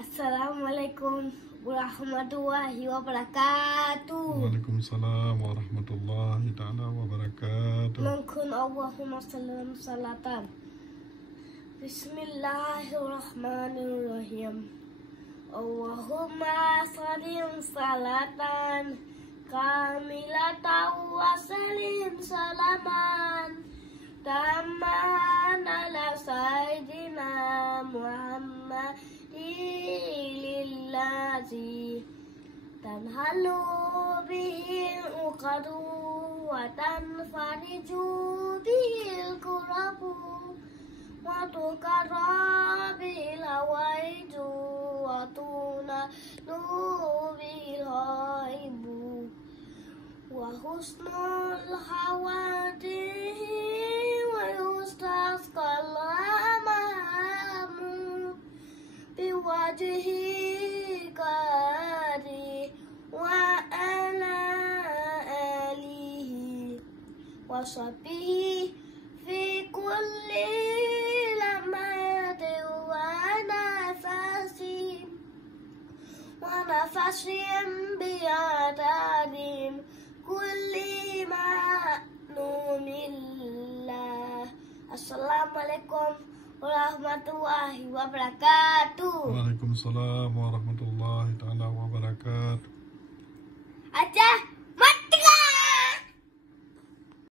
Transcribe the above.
Assalamualaikum warahmatullahi wabarakatuh. Waalaikumsalam warahmatullahi ta'ala wabarakatuh. Mungkin Allahumma sallam salatan. Bismillahirrahmanirrahim. Allahumma sallim salatan kamilatan wa sallim salaman taman ala sayyidina Muhammad lillazi tanhalu bihil uqadu wa tanfariju bihil kurabu wa tukara bihil hawaiju wa tunalu bihil haibu wa husnul hawadihi wa yustasqal amamu biwajhi kari wa ala alihi wa sahbihi fi kulli lamati wa nafasin bi'adadim kulli ma'numillah. Assalamualaikum warahmatullahi wabarakatuh. Waalaikumsalam warahmatullahi ta'ala wabarakatuh. Acah.